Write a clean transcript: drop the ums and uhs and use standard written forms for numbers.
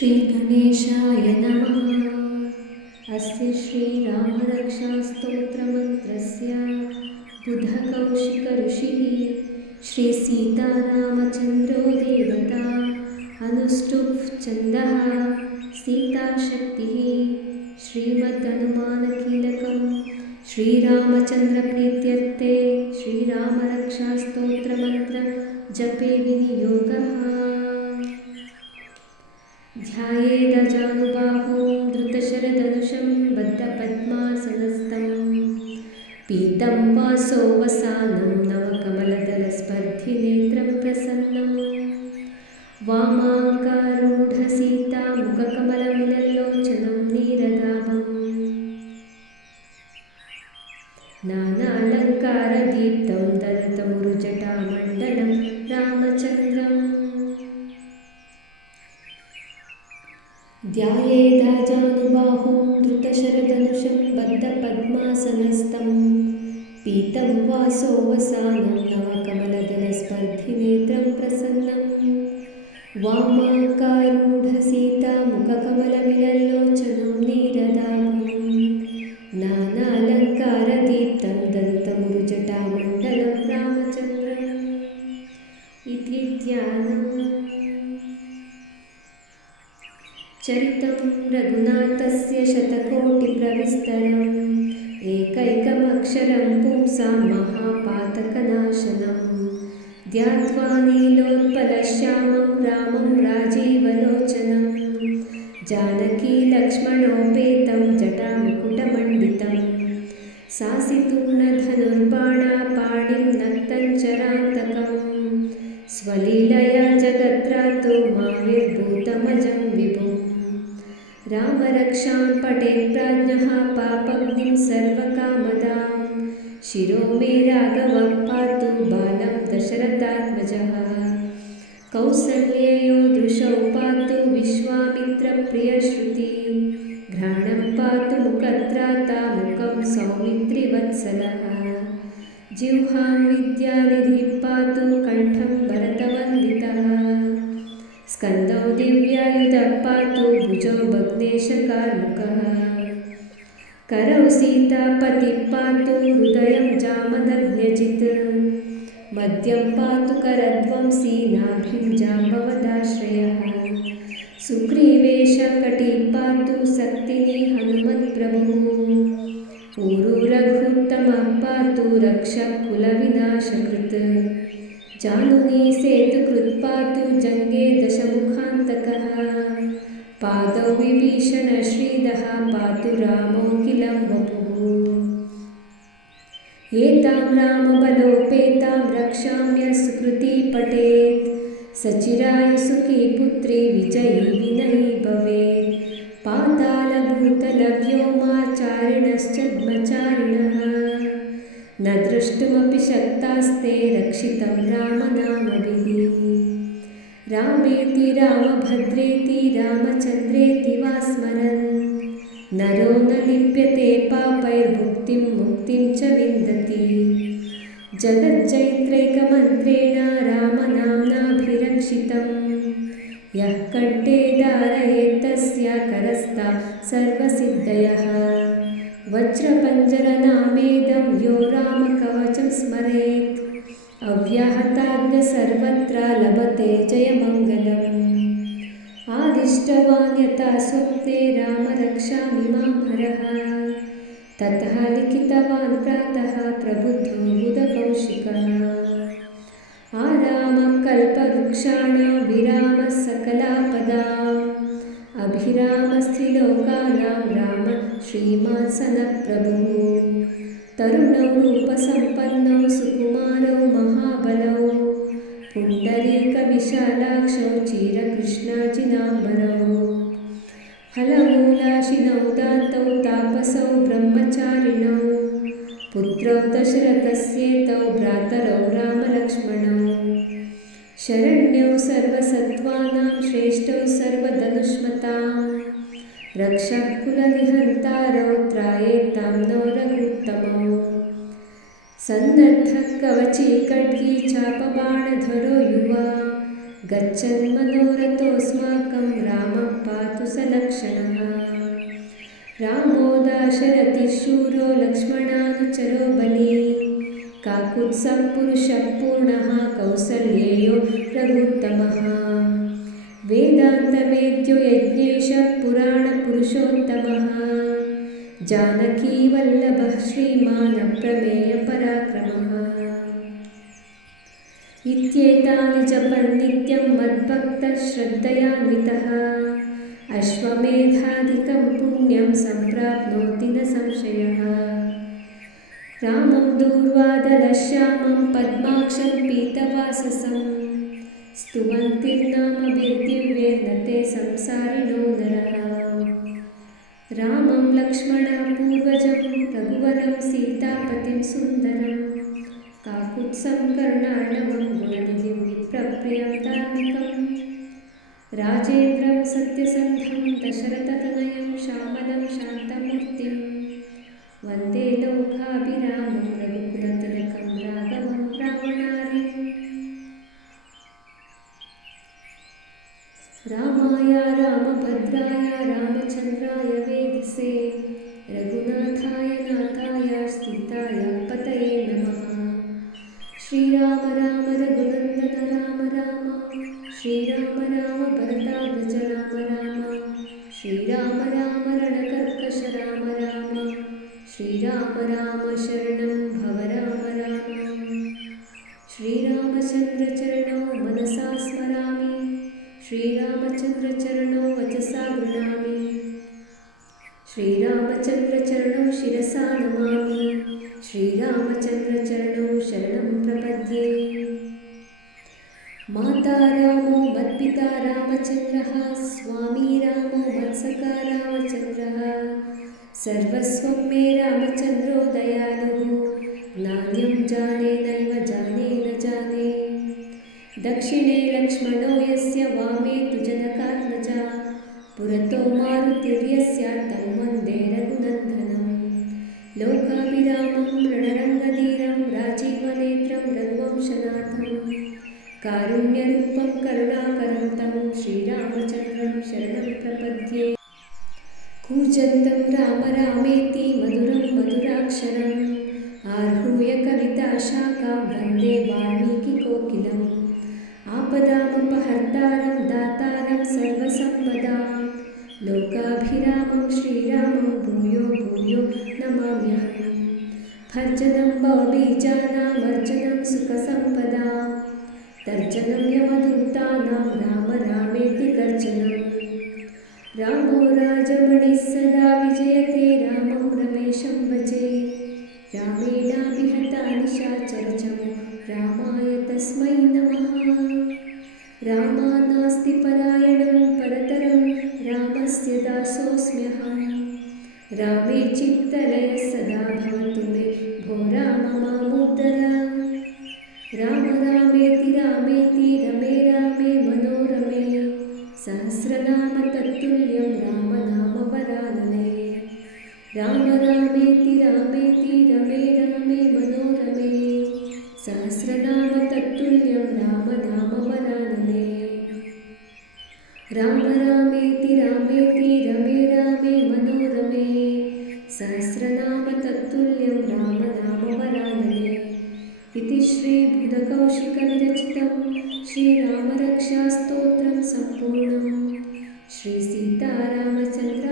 श्रीगणेशाय नमः। अस्य श्रीरामरक्षास्तोत्रमन्त्रस्य बुधकौशिकऋषिः श्रीसीतारामचन्द्रो देवता अनुष्टुप् छन्दः सीताशक्तिः श्रीमदनुमानकीलकं श्रीरामचन्द्रप्रीत्यर्थे श्रीरामरक्षास्तोत्रमन्त्र जपे विनियोगः। ध्यायेदजानुबाहुं धृतशरधनुषं बद्धपद्मासनस्थं पीतं वासोऽवसानं नवकमलदलस्पर्धिनेत्रं प्रसन्नं वामाङ्कारूढसीता मुखकमलमिलल्लोचनं नीरदाभं नानालङ्कारदीप्तं ददतमुरुजटामण्डलं रामचन्द्रम्। ध्यायेदाजानुबाहुं धृतशरधनुषं बद्धपद्मासनस्थं पीतं वासोऽवसानं नवकमलदलस्पर्धिनेत्रं प्रसन्नं वामाङ्कारूढसीता मुखकमलमिलल्लोचनं नीरदाभं नानालङ्कारदीप्तं ददतमुरुजटामण्डलं रामचन्द्रम् इति ध्यानम्। चरितं रघुनाथस्य शतकोटिप्रविस्तरम् एकैकमक्षरं पुंसां महापातकनाशनं ध्यात्वा नीलोत्पलश्यामं रामं राजीवलोचनं जानकीलक्ष्मणोपेतं जटामुकुटमण्डितं सासितूर्णधनुर्बाणापाणिं नक्तञ्चरान्तकं स्वलीलया जगत्रातो माविर्भूतमजं विभुम् रामरक्षां पठेत् प्राज्ञः पापग्निं सर्वकामदां शिरो मे राघवं पातु बालं दशरथात्मजः कौसल्ययो दृशौ पातु विश्वामित्रप्रियश्रुति घ्राणं पातु मुखत्राता मुखं सौमित्रिवत्सलः जिह्वां विद्यानिधिः पातु कण्ठं भरतवन्दितः स्कन्दौ दिव्यायुधः पातु भुजौ भग्नेशकार्मुकः करौ सीतापतिः पातु हृदयं जामदग्न्यजित् मध्यं पातु करध्वंसी नाभिं जाम्बवदाश्रयः सुग्रीवेशकटिः पातु शक्तिनी हनुमत्प्रभुः ऊरू रघुत्तमः पातु रक्षकुलविनाशकृत् जानुनी सेतुकृत् पातु जङ्गे दशमुखान्तकः पादौ विभीषणश्रीदः पातु रामोऽखिलं वपुः एतां रामबलोपेतां रक्षाम्य सुकृती पठेत् सचिरायुसुखी पुत्री विजयी विनयी भवेत् पातालभूतलव्योमाचारिणश्चद्मचारिणः न द्रष्टुमपि शक्तास्ते रक्षितं रामनामभिः रामेति रामभद्रेति रामचन्द्रेति वा स्मरन् नरो न लिप्यते पापैर्भुक्तिं मुक्तिं च विन्दति जगज्जैत्रैकमन्त्रेण रामनाम्नाभिरक्षितं यः कण्ठे धारयेत् तस्य करस्था सर्वसिद्धयः वज्रपञ्जरनामेदं यो रामकवचं स्मरेत् अव्याहताज्ञ सर्वत्र लभते जयमङ्गलम् आदिष्टवान् यथा स्वप्ने रामरक्षामि मां हरः ततः लिखितवान् प्रातः प्रबुद्धो बुधकौशिकः आरामः कल्पवृक्षाणां विरामः सकलापदाम् अभिरामस्त्रिलोकानां राम श्रीमान् सनप्रभुः तरुणौ रूपसम्पन्नौ सुकुमारौ महाबलौ पुण्डरीकविशालाक्षौ चिरकृष्णाजिनाम्बरौ फलमूलाशिनौ दान्तौ तापसौ ब्रह्मचारिणौ पुत्रौ दशरथस्येतौ भ्रातरौ रामलक्ष्मणौ शरण्यौ सर्वसत्त्वानां श्रेष्ठौ सर्वधनुष्मतां रक्षकुलनिहन्तारौ त्रायेत्तां नौ रघुत्तमौ सन्नद्धः कवची खड्गी चापबाणधरो युवा गच्छन् मनोरथोऽस्माकं रामः पातु सलक्षणः। रामो दाशरथिशूरो लक्ष्मणानुचरो बली, काकुत्स्थः पुरुषः पूर्णः कौसल्येयो रघुत्तमः। वेदान्तवेद्यो यज्ञेशः पुराणपुरुषोत्तमः, जानकीवल्लभः श्रीमान् अप्रमेयपराक्रमः। इत्येतानि जपन् नित्यं मद्भक्तः श्रद्धयान्वितः, अश्वमेधाधिकं पुण्यं सम्प्राप्नोति न संशयः। रामं दूर्वादलश्यामं पद्माक्षं पीतवाससं, स्तुवन्तिर्नामभिर्दिव्यैर्न ते संसारिणो नरः। रामं लक्ष्मणः पूर्वजं रघुवरं सीतापतिं सुन्दरं, काकुत्स्थं कर्णार्णवं गुणनिधिं विप्रप्रियं धार्मिकं। राजेन्द्रं सत्यसन्धं दशरथतनयं श्यामलं शान्तमूर्तिं, वन्दे लोकाभिरामं रघुकुलतिलकं राघवं रावणारिम्। रामाय रामभद्राय रामचन्द्राय वेधसे, रघुनाथाय नाथाय सीताय पतये नमः। श्रीराम राम रघुनन्दन राम राम, श्रीराम राम भरताग्रज राम राम, श्रीराम राम रणकर्कश राम राम, श्रीराम राम शरणं भव राम राम। श्रीरामचन्द्रचरणौ मनसा स्मरामि, श्रीरामचन्द्रचरणौ वचसा गृह्णामि, श्रीरामचन्द्रचरणौ शिरसा नमामि, श्रीरामचन्द्रचरणौ शरणं प्रपद्ये। माता रामो मत्पिता रामचन्द्रः, स्वामी रामो मत्सखा रामचन्द्रः, सर्वस्वं मे रामचन्द्रो दयालुः, नान्यं जाने नैव जाने न जाने। दक्षिणे लक्ष्मणो यस्य, वामे तु जनकात्मजा, पुरतो मारुतिर्यस्य तं वन्दे रघुनन्दनं। लोकाभिरामं रणरङ्गधीरं राजीवनेत्रं रघुवंशनाथं, कारुण्यरूपं करुणाकरं तं श्रीरामचन्द्रं शरणं प्रपद्ये। कूजन्तं राम रामेति मधुरं मधुराक्षरम्, आरुह्य कविताशाखां वन्दे वाल्मीकिकोकिलम्। आपदामपहर्तारं दातारं सर्वसम्पदां, लोकाभिरामं श्रीरामं भूयो भूयो नमाम्यहम्। भर्जनं भवबीजानामर्जनं सुखसम्पदां, तर्जनं यमदूतानां राम रामेति गर्जनम्। रामो राजमणिः सदा विजयते, रामं रमेशं भजे, रामेणाभिहता निशाचरचमो रामाय तस्मै नमः। रामान्नास्ति परायणं परतरं, रामस्य दासोऽस्म्यहम्। रामे चित्तलयः सदा भवतु मे, भो राम मामुद्धर। राम रामेति रामेति रमे रामे मनोरमे, सहस्रनाम तत्तुल्यं राम नाम वरानने। राम रामेति रामेति रमे रामे मनोरमे, सहस्रनाम तत्तुल्यं राम नाम वरानने। राम रामेति रामेति रमे रामे मनोरमे, सहस्रनाम तत्तुल्यं राम नाम वरानने। इति श्रीबुधकौशिकविरचितं श्रीरामरक्षास्तोत्रं सम्पूर्णम्। श्रीसीतारामचन्द्र